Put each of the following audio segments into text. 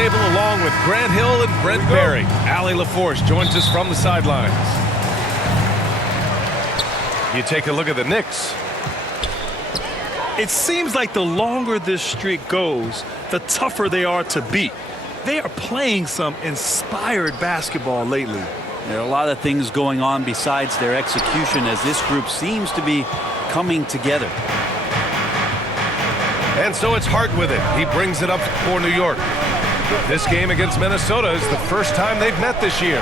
table along with Grant Hill and Brent Barry. Allie LaForce joins us from the sidelines. You take a look at the Knicks. It seems like the longer this streak goes, the tougher they are to beat. They are playing some inspired basketball lately. There are a lot of things going on besides their execution as this group seems to be coming together. And so it's Hart with it. He brings it up for New York. This game against Minnesota is the first time they've met this year.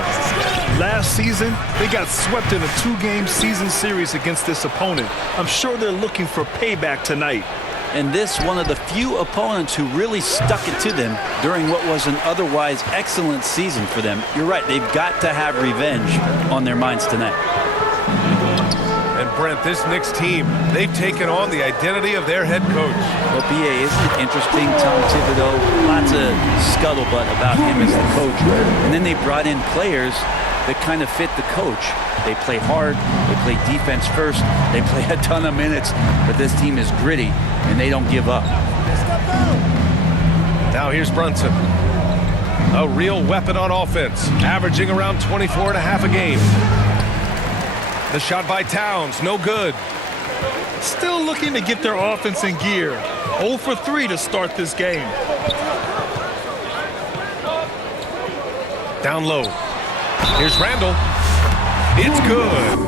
Last season, they got swept in a 2-game season series against this opponent. I'm sure they're looking for payback tonight. And this one of the few opponents who really stuck it to them during what was an otherwise excellent season for them. You're right, they've got to have revenge on their minds tonight. And Brent, this Knicks team, they've taken on the identity of their head coach. Well, BA, isn't it interesting? Tom Thibodeau, lots of scuttlebutt about him as the coach. And then they brought in players that kind of fit the coach. They play hard, they play defense first, they play a ton of minutes, but this team is gritty and they don't give up. Now here's Brunson. A real weapon on offense, averaging around 24 and a half a game. The shot by Towns, no good. Still looking to get their offense in gear. 0 for 3 to start this game. Down low. Here's Randall. It's good.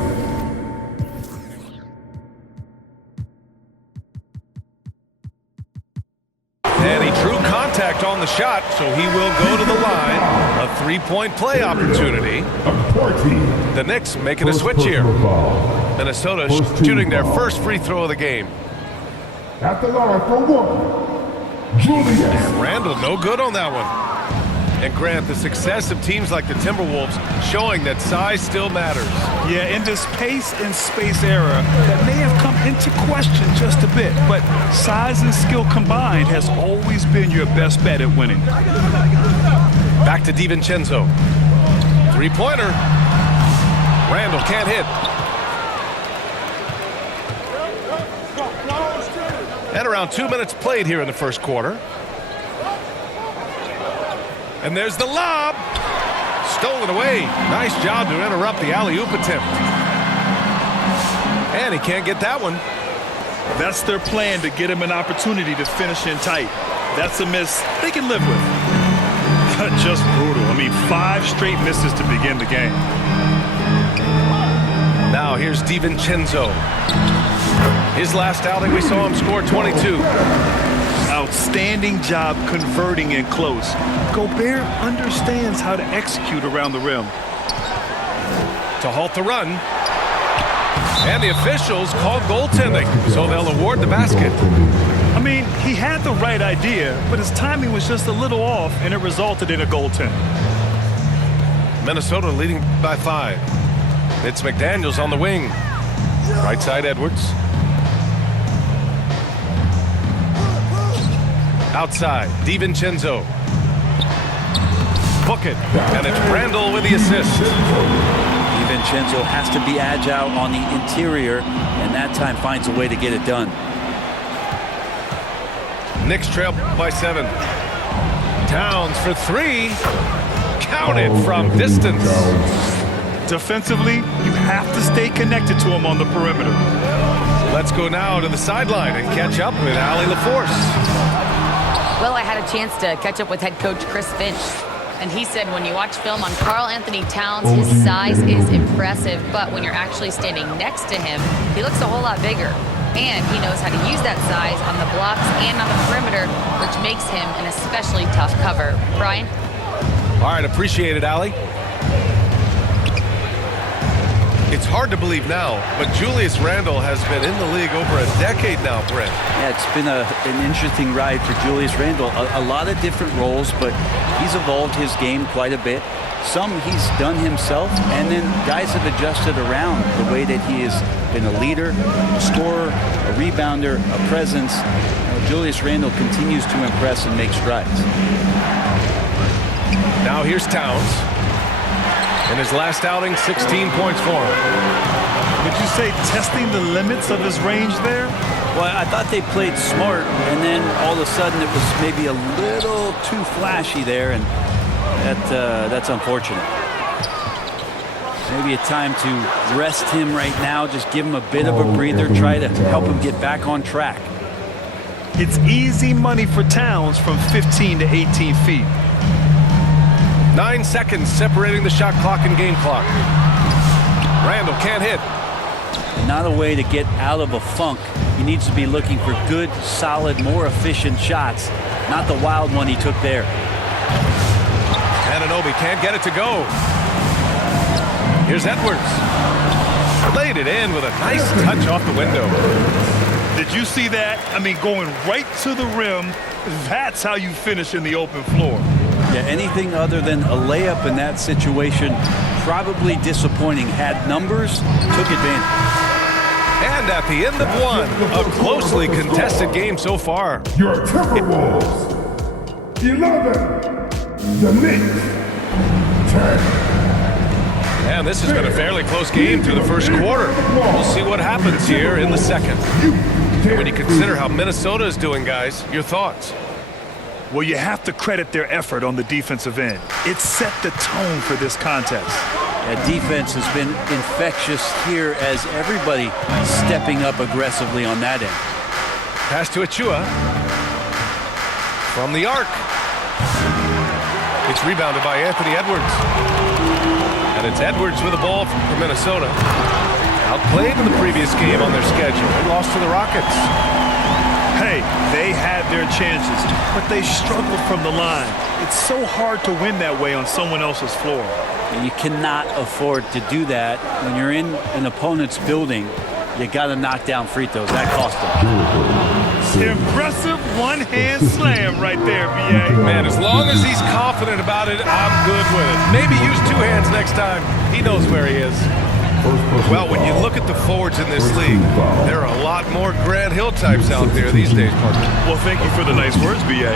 And he drew contact on the shot, so he will go to the line. A 3-point play opportunity. The Knicks making a switch here. Minnesota shooting their first free throw of the game. At the line for one, Julius. And Randall no good on that one. And Grant, the success of teams like the Timberwolves showing that size still matters. Yeah, in this pace and space era, that may have come into question just a bit, but size and skill combined has always been your best bet at winning. Back to DiVincenzo. Three-pointer. Randall can't hit. And around 2 minutes played here in the first quarter. And there's the lob. Stolen away. Nice job to interrupt the alley-oop attempt. And he can't get that one. That's their plan, to get him an opportunity to finish in tight. That's a miss they can live with. Just brutal. I mean, 5 straight misses to begin the game. Now here's DiVincenzo. His last outing, we saw him score 22. Outstanding job converting in close. Gobert understands how to execute around the rim. To halt the run. And the officials called goaltending, so they'll award the basket. I mean, he had the right idea, but his timing was just a little off, and it resulted in a goaltend. Minnesota leading by 5. It's McDaniels on the wing. Right side, Edwards. Outside, DiVincenzo. Book it, and it's Randall with the assist. DiVincenzo has to be agile on the interior, and that time finds a way to get it done. Knicks trail by 7. Towns for 3. Counted from distance. Defensively, you have to stay connected to him on the perimeter. Let's go now to the sideline and catch up with Allie LaForce. Well, I had a chance to catch up with head coach Chris Finch, and he said when you watch film on Karl Anthony Towns, his size is impressive, but when you're actually standing next to him, he looks a whole lot bigger. And he knows how to use that size on the blocks and on the perimeter, which makes him an especially tough cover. Brian? All right, appreciate it, Allie. It's hard to believe now, but Julius Randle has been in the league over a decade now, Brent. Yeah, it's been an interesting ride for Julius Randle. A lot of different roles, but he's evolved his game quite a bit. Some he's done himself, and then guys have adjusted around the way that he has been a leader, a scorer, a rebounder, a presence. Julius Randle continues to impress and make strides. Now here's Towns. In his last outing, 16 points for him. Would you say testing the limits of his range there? Well, I thought they played smart, and then all of a sudden it was maybe a little too flashy there, and that's unfortunate. Maybe a time to rest him right now, just give him a bit of a breather, try to help him get back on track. It's easy money for Towns from 15 to 18 feet. 9 seconds separating the shot clock and game clock. Randall can't hit. Not a way to get out of a funk. He needs to be looking for good, solid, more efficient shots, not the wild one he took there. Anunoby can't get it to go. Here's Edwards. Laid it in with a nice touch off the window. Did you see that? I mean, going right to the rim, that's how you finish in the open floor. Yeah, anything other than a layup in that situation, probably disappointing. Had numbers, took advantage. And at the end of one, a closely contested game so far. Your Timberwolves. 11. The Knicks. 10. And this has been a fairly close game through the first quarter. We'll see what happens here in the second. When you consider how Minnesota is doing, guys, your thoughts? Well, you have to credit their effort on the defensive end. It set the tone for this contest. Yeah, defense has been infectious here as everybody stepping up aggressively on that end. Pass to Achua. From the arc. It's rebounded by Anthony Edwards. And it's Edwards with the ball for Minnesota. Outplayed in the previous game on their schedule. They lost to the Rockets. Hey, they had their chances, but they struggled from the line. It's so hard to win that way on someone else's floor. And you cannot afford to do that when you're in an opponent's building. You got to knock down free throws. That cost them. Impressive one-hand slam right there, B.A. Man, as long as he's confident about it, I'm good with it. Maybe use two hands next time. He knows where he is. Well, when you look at the forwards in this league, there are a lot more Grant Hill types out there these days, Parker. Well, thank you for the nice words, B.A.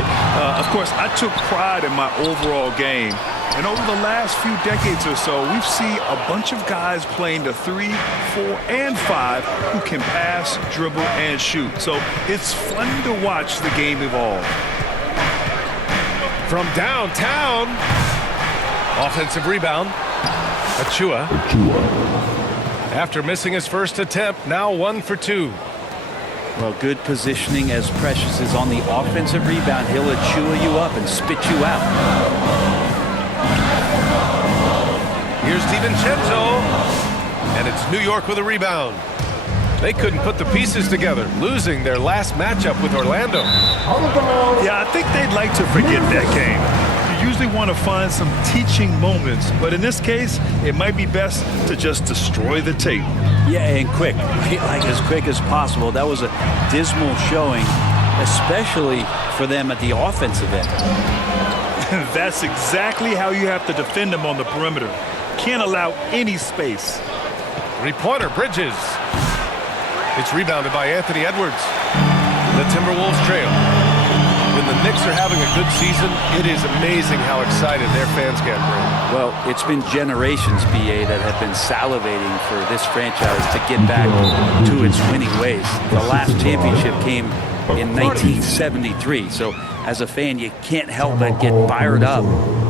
Of course, I took pride in my overall game. And over the last few decades or so, we've seen a bunch of guys playing the 3, 4, and 5 who can pass, dribble, and shoot. So it's fun to watch the game evolve. From downtown, offensive rebound. Achua. After missing his first attempt, now 1 for 2. Well, good positioning as Precious is on the offensive rebound. He'll Achua you up and spit you out. Here's DiVincenzo, and it's New York with a rebound. They couldn't put the pieces together, losing their last matchup with Orlando. Yeah, I think they'd like to forget that game. You usually want to find some teaching moments, but in this case, it might be best to just destroy the tape. Yeah, and quick, like as quick as possible. That was a dismal showing, especially for them at the offensive end. That's exactly how you have to defend them on the perimeter. Can't allow any space. Three-pointer, Bridges. It's rebounded by Anthony Edwards. The Timberwolves trail. When the Knicks are having a good season, it is amazing how excited their fans get. Well, it's been generations, BA, that have been salivating for this franchise to get back to its winning ways. The last championship came in 1973, so as a fan, you can't help but get fired up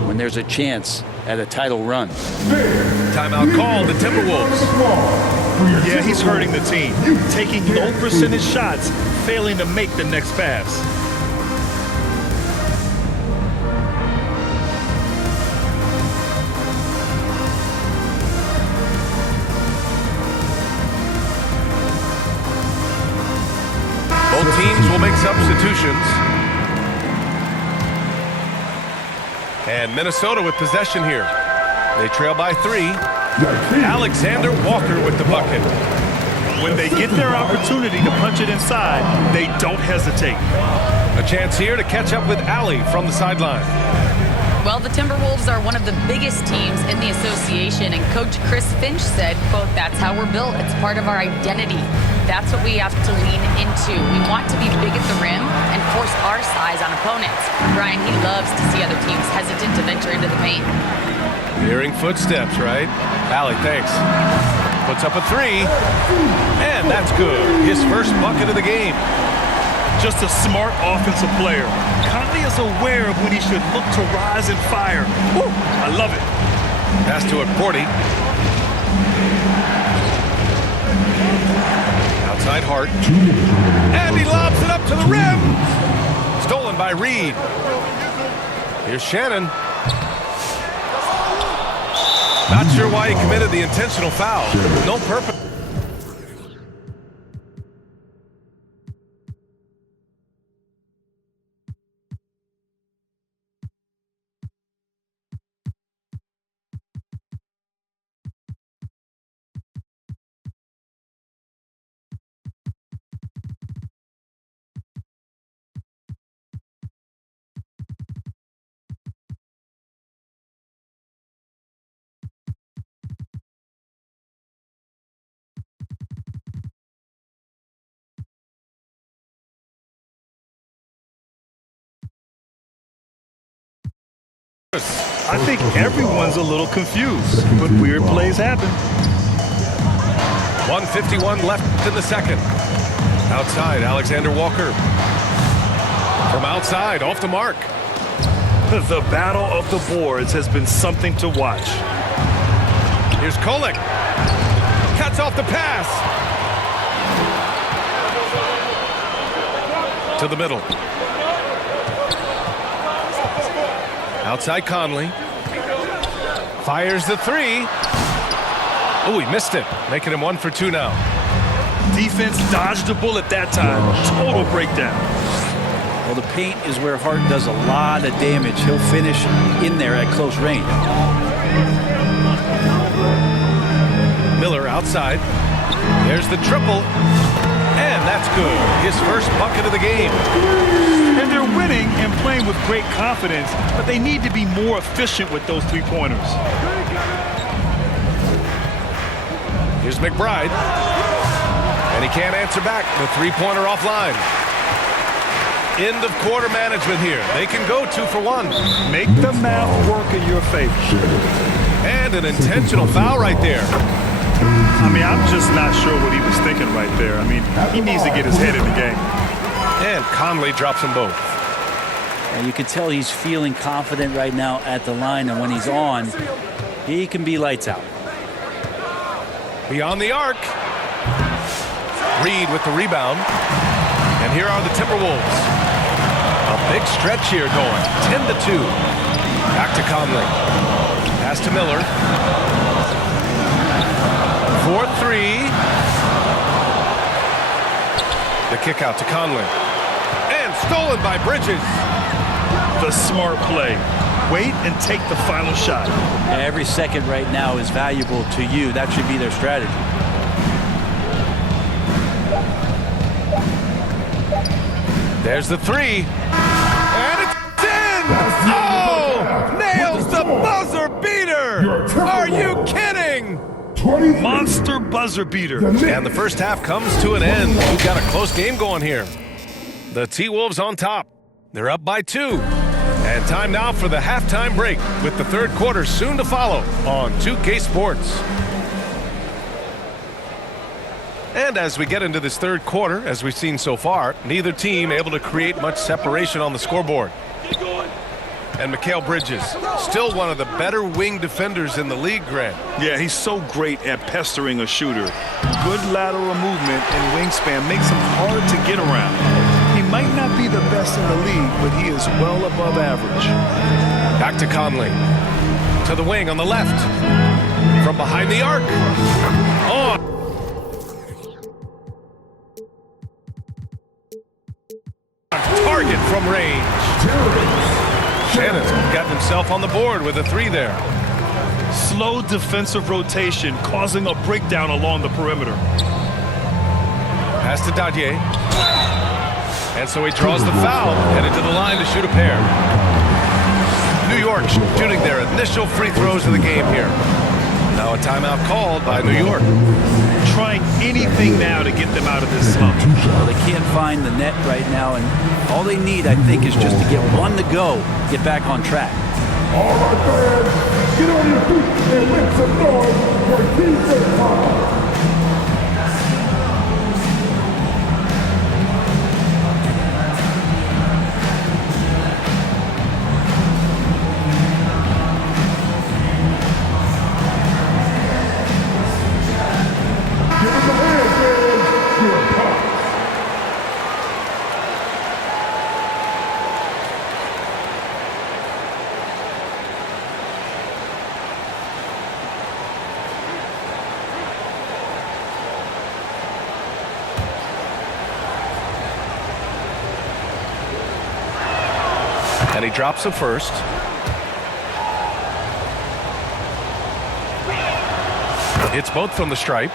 when there's a chance at a title run. Timeout called, the Timberwolves. Yeah, he's hurting the team. Taking low percentage shots, failing to make the next pass. Both teams will make substitutions. And Minnesota with possession here. They trail by 3. Alexander Walker with the bucket. When they get their opportunity to punch it inside, they don't hesitate. A chance here to catch up with Allie from the sideline. Well, the Timberwolves are one of the biggest teams in the association, and Coach Chris Finch said, quote, "That's how we're built. It's part of our identity. That's what we have to lean into. We want to be big at the rim and force our size on opponents." Brian, he loves to see other teams hesitant to venture into the paint. Hearing footsteps, right? Allie, thanks. Puts up a three. And that's good. His first bucket of the game. Just a smart offensive player. Conley is aware of when he should look to rise and fire. Woo, I love it. Pass to a Porty. Outside Hart. And he lobs it up to the rim. Stolen by Reed. Here's Shannon. Not sure why he committed the intentional foul. No purpose. I think everyone's a little confused, but weird plays happen. 1:51 left in the second. Outside, Alexander Walker. From outside, off the mark. The battle of the boards has been something to watch. Here's Kolek. Cuts off the pass. To the middle. Outside Conley. Fires the three. Oh, he missed it. Making him 1 for 2 now. Defense dodged a bullet that time. Total breakdown. Well, the paint is where Hart does a lot of damage. He'll finish in there at close range. Miller outside. There's the triple. And that's good. His first bucket of the game. And they're winning and playing with great confidence, but they need to be more efficient with those three-pointers. Here's McBride. And he can't answer back. The three-pointer offline. End of quarter management here. They can go 2 for 1. Make the math work in your favor. And an intentional foul right there. I mean, I'm just not sure what he was thinking right there. I mean, he needs to get his head in the game. And Conley drops them both. And you can tell he's feeling confident right now at the line, and when he's on, he can be lights out. Beyond the arc. Reed with the rebound. And here are the Timberwolves. A big stretch here going. 10-2. Back to Conley. Pass to Miller. 4-3. The kick out to Conley. And stolen by Bridges. The smart play. Wait and take the final shot. Every second right now is valuable to you. That should be their strategy. There's the three. And it's in! Oh! Nails the buzzer beater! Are you kidding? Monster buzzer beater. And the first half comes to an end. We've got a close game going here. The T-Wolves on top. They're up by 2. And time now for the halftime break with the third quarter soon to follow on 2K Sports. And as we get into this third quarter, as we've seen so far, neither team able to create much separation on the scoreboard. And Mikal Bridges, still one of the better wing defenders in the league, Grant. Yeah, he's so great at pestering a shooter. Good lateral movement and wingspan makes him hard to get around. He might not be the best in the league, but he is well above average. Back to Conley. To the wing on the left. From behind the arc. On. Target from range. Shannon's got himself on the board with a 3 there. Slow defensive rotation causing a breakdown along the perimeter. Pass to Dadier. And so he draws the foul, headed to the line to shoot a pair. New York shooting their initial free throws of the game here. Now a timeout called by New York. Trying anything now to get them out of this slump. Well, they can't find the net right now, and all they need, I think, is just to get one to go, get back on track. All right, fans, get on your feet and make some noise for defense time. And he drops a first. It's both from the stripe.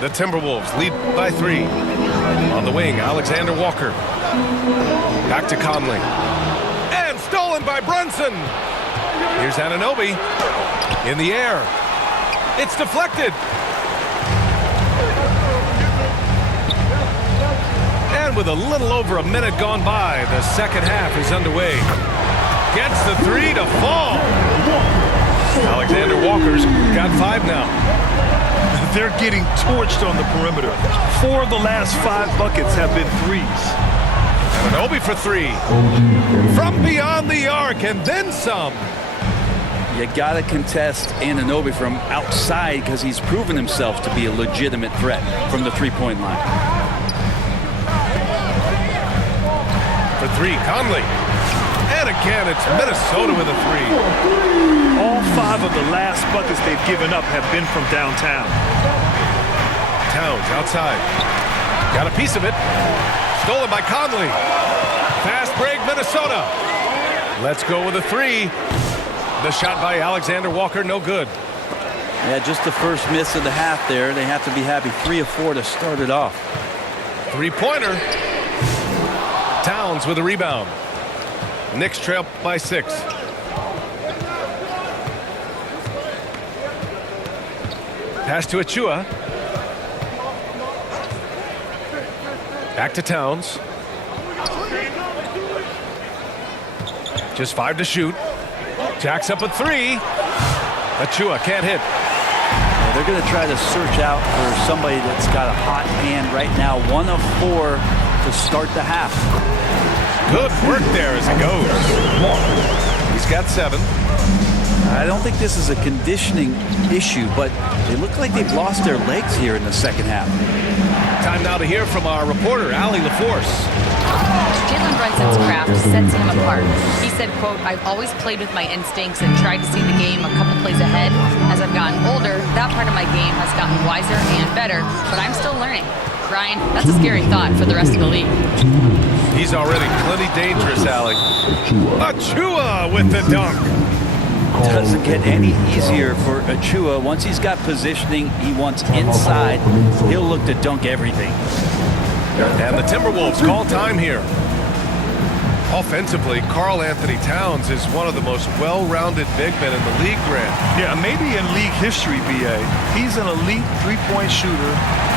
The Timberwolves lead by 3. On the wing, Alexander Walker. Back to Conley. And stolen by Brunson. Here's Anunoby. In the air. It's deflected. And with a little over a minute gone by, the second half is underway. Gets the 3 to fall. Alexander Walker's got 5 now. They're getting torched on the perimeter. 4 of the last 5 buckets have been threes. Anunoby for 3. From beyond the arc and then some. You got to contest Anunoby from outside because he's proven himself to be a legitimate threat from the three-point line. For 3, Conley. And again, it's Minnesota with a 3. All 5 of the last buckets they've given up have been from downtown. Towns outside. Got a piece of it. Stolen by Conley. Fast break, Minnesota. Let's go with a 3. The shot by Alexander Walker, no good. Yeah, just the first miss of the half there. They have to be happy. 3 of 4 to start it off. 3-pointer. Towns with a rebound. Knicks trail by 6. Pass to Achua. Back to Towns. Just 5 to shoot. Jacks up a 3. Achua can't hit. Yeah, they're going to try to search out for somebody that's got a hot hand right now. 1 of 4 to start the half. Good work there as it goes. He's got 7. I don't think this is a conditioning issue, but they look like they've lost their legs here in the second half. Time now to hear from our reporter, Allie LaForce. Jalen Brunson's craft sets him apart. He said, quote, "I've always played with my instincts and tried to see the game a couple plays ahead. As I've gotten older, that part of my game has gotten wiser and better, but I'm still learning." Ryan, that's a scary thought for the rest of the league. He's already plenty dangerous, Allie. Achua with the dunk. Doesn't get any easier for Achua. Once he's got positioning, he wants inside. He'll look to dunk everything. And the Timberwolves call time here. Offensively, Karl Anthony Towns is one of the most well-rounded big men in the league, Grant. Yeah, maybe in league history, B.A. He's an elite three-point shooter,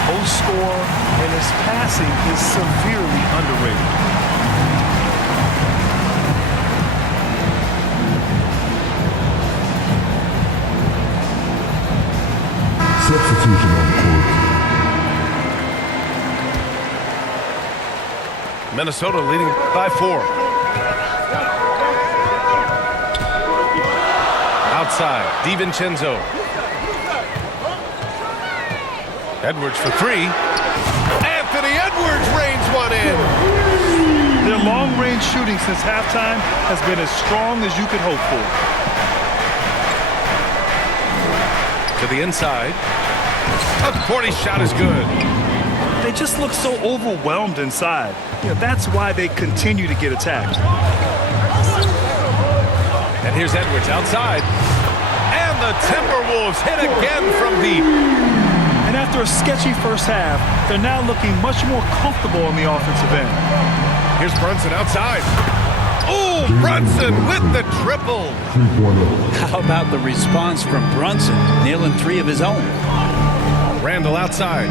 post scorer, and his passing is severely underrated. Substitution on the court. Minnesota leading by 4. Outside, DiVincenzo. Edwards for 3. Anthony Edwards rains one in. Their long-range shooting since halftime has been as strong as you could hope for. To the inside. A 40 shot is good. They just look so overwhelmed inside. You know, that's why they continue to get attacked. And here's Edwards outside. And the Timberwolves hit again from deep. And after a sketchy first half, they're now looking much more comfortable on the offensive end. Here's Brunson outside. Oh, Brunson with the triple. How about the response from Brunson, nailing 3 of his own? Randall outside.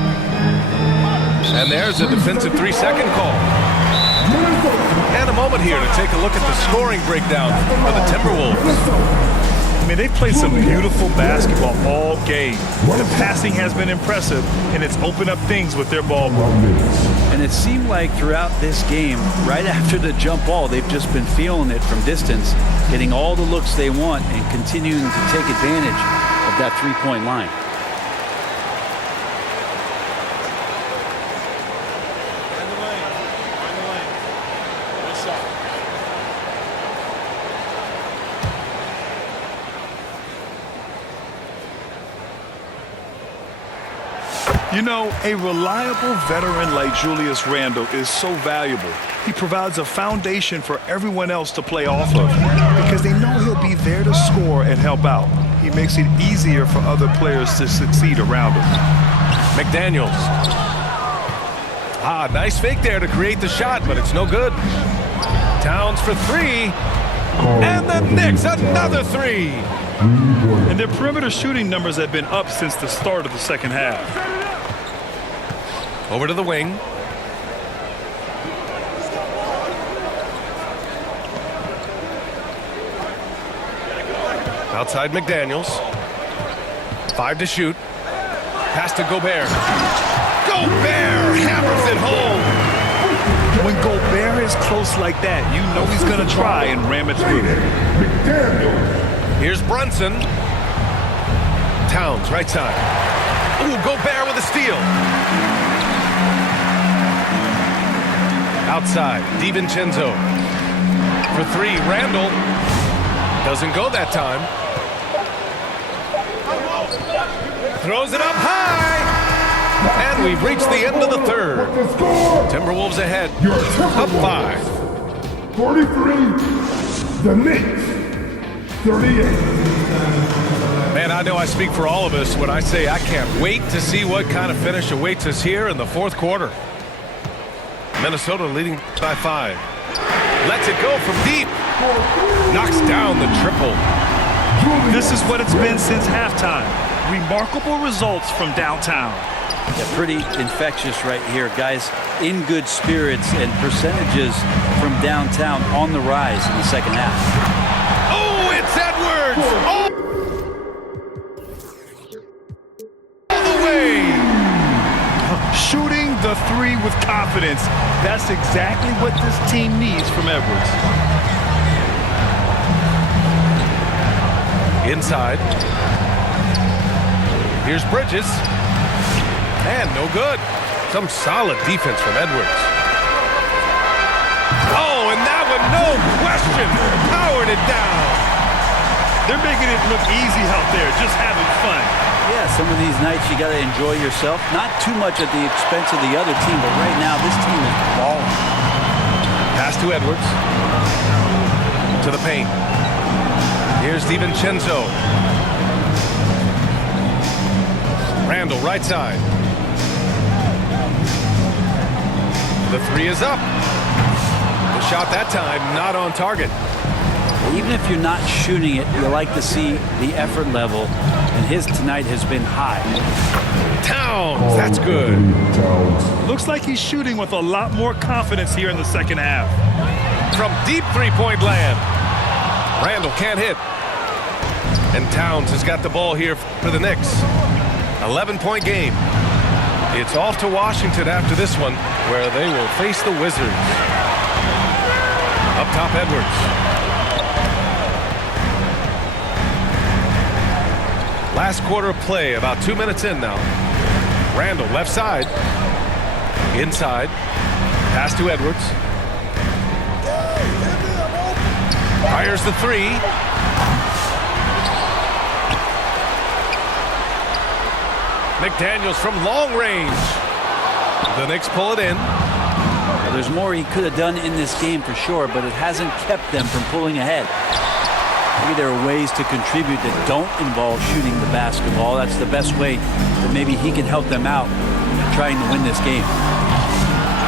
And there's a defensive 3-second call. And a moment here to take a look at the scoring breakdown for the Timberwolves. I mean, they've played some beautiful basketball all game. The passing has been impressive, and it's opened up things with their ball movement. And it seemed like throughout this game, right after the jump ball, they've just been feeling it from distance, getting all the looks they want and continuing to take advantage of that three-point line. You know, a reliable veteran like Julius Randle is so valuable. He provides a foundation for everyone else to play off of because they know he'll be there to score and help out. He makes it easier for other players to succeed around him. McDaniels. Nice fake there to create the shot, but it's no good. Towns for three. And the Knicks, another three. And their perimeter shooting numbers have been up since the start of the second half. Over to the wing. Outside McDaniels. 5 to shoot. Pass to Gobert. Gobert hammers it home. When Gobert is close like that, you know he's going to try and ram it through. Here's Brunson. Towns, right side. Ooh, Gobert with a steal. Outside, DiVincenzo. For three, Randle. Doesn't go that time. Throws it up high. And we've reached the end of the third. Timberwolves ahead. Up 5. 43. The Knicks. 38. Man, I know I speak for all of us when I say I can't wait to see what kind of finish awaits us here in the fourth quarter. Minnesota leading by 5. Lets it go from deep. Knocks down the triple. This is what it's been since halftime. Remarkable results from downtown. Yeah, pretty infectious right here. Guys in good spirits and percentages from downtown on the rise in the second half. Oh, it's Edwards! All the way! Shooting the three with confidence. That's exactly what this team needs from Edwards. Inside. Here's Bridges. And no good. Some solid defense from Edwards. Oh, and that one, no question, powered it down. They're making it look easy out there, just having fun. Yeah, some of these nights you got to enjoy yourself. Not too much at the expense of the other team, but right now this team is balling. Pass to Edwards. To the paint. Here's DiVincenzo. Randle, right side. The three is up. The shot that time not on target. Even if you're not shooting it, you like to see the effort level, and his tonight has been high. Towns, that's good. Looks like he's shooting with a lot more confidence here in the second half. From deep three-point land. Randle can't hit. And Towns has got the ball here for the Knicks. 11-point game. It's off to Washington after this one, where they will face the Wizards. Up top, Edwards. Last quarter of play, about 2 minutes in now. Randle, left side. Inside. Pass to Edwards. Fires the three. McDaniels from long range. The Knicks pull it in. Well, there's more he could have done in this game for sure, but it hasn't kept them from pulling ahead. Maybe there are ways to contribute that don't involve shooting the basketball. That's the best way that maybe he can help them out trying to win this game.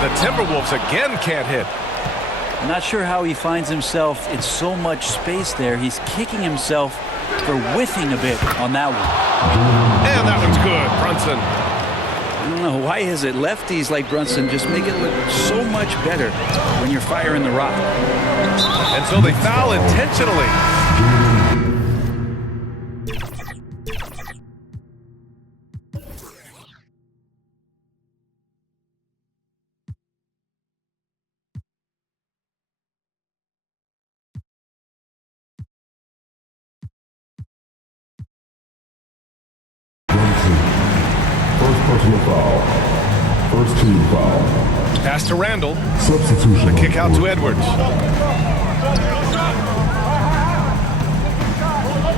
The Timberwolves again can't hit. I'm not sure how he finds himself in so much space there. He's kicking himself for whiffing a bit on that one. And that one's good, Brunson. I don't know, why is it lefties like Brunson just make it look so much better when you're firing the rock? And so they foul intentionally. Personal foul. First team foul. Pass to Randle. Substitution. The kick out to Edwards.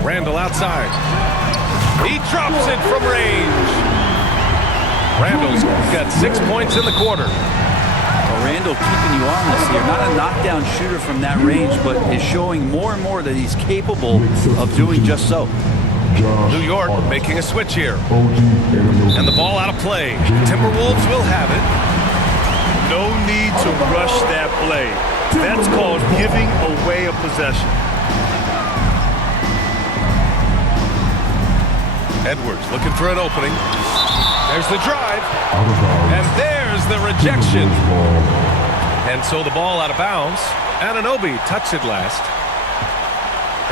Randle outside. He drops it from range. Randall's got 6 points in the quarter. Well, Randall keeping you honest here. Not a knockdown shooter from that range, but is showing more and more that he's capable of doing just so. New York making a switch here. And the ball out of play. Timberwolves will have it. No need to rush that play. That's called giving away a possession. Edwards looking for an opening. There's the drive. And there's the rejection. And so the ball out of bounds. Anunoby touched it last.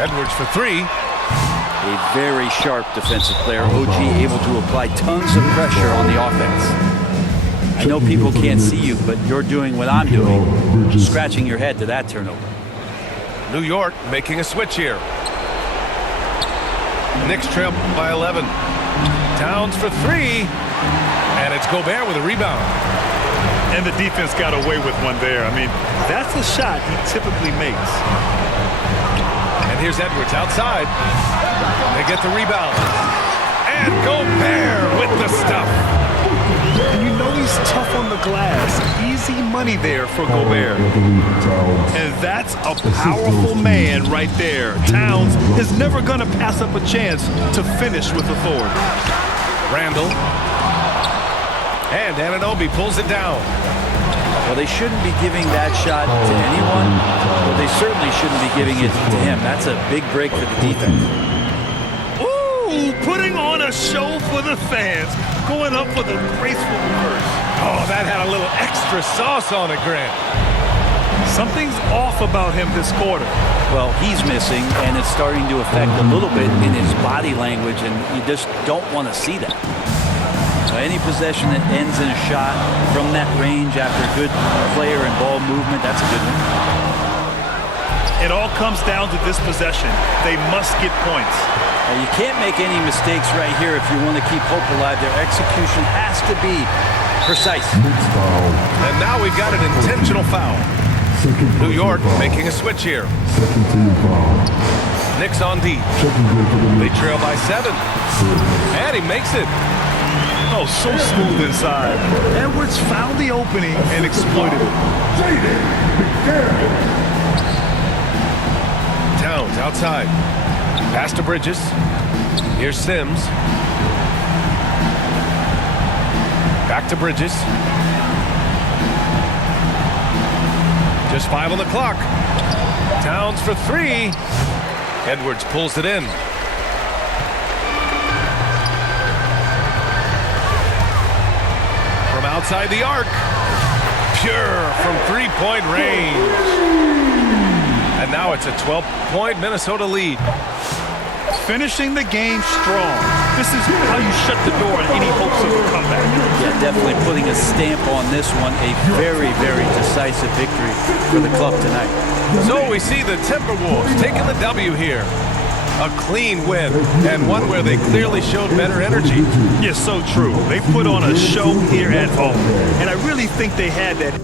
Edwards for three. A very sharp defensive player. OG able to apply tons of pressure on the offense. I know people can't see you, but you're doing what I'm doing. Scratching your head to that turnover. New York making a switch here. Knicks trail by 11. Towns for three. And it's Gobert with a rebound. And the defense got away with one there. I mean, that's a shot he typically makes. And here's Edwards outside. They get the rebound. And Gobert with the stuff. And you know he's tough on the glass. Easy money there for Gobert. And that's a powerful man right there. Towns is never going to pass up a chance to finish with authority. Randall. And Anunoby pulls it down. Well, they shouldn't be giving that shot to anyone, but they certainly shouldn't be giving it to him. That's a big break for the defense. Ooh, putting on a show for the fans. Going up for the graceful reverse. Oh, that had a little extra sauce on it, Grant. Something's off about him this quarter. Well, he's missing, and it's starting to affect a little bit in his body language, and you just don't want to see that. Any possession that ends in a shot from that range after good player and ball movement, that's a good one. It all comes down to this possession. They must get points. You can't make any mistakes right here if you want to keep hope alive. Their execution has to be precise. And now we've got an intentional foul. New York making a switch here. Knicks on D. They trail by 7. And he makes it. Oh, so smooth inside. Edwards found the opening and exploited it. Towns outside. Pass to Bridges. Here's Sims. Back to Bridges. Just 5 on the clock. Towns for three. Edwards pulls it in. From outside the arc. Pure from three-point range. And now it's a 12-point Minnesota lead. Finishing the game strong. This is how you shut the door on any hopes of a comeback. Yeah, definitely putting a stamp on this one. A very, very decisive victory for the club tonight. So we see the Timberwolves taking the W here. A clean win, and one where they clearly showed better energy. Yes, so true. They put on a show here at home, and I really think they had that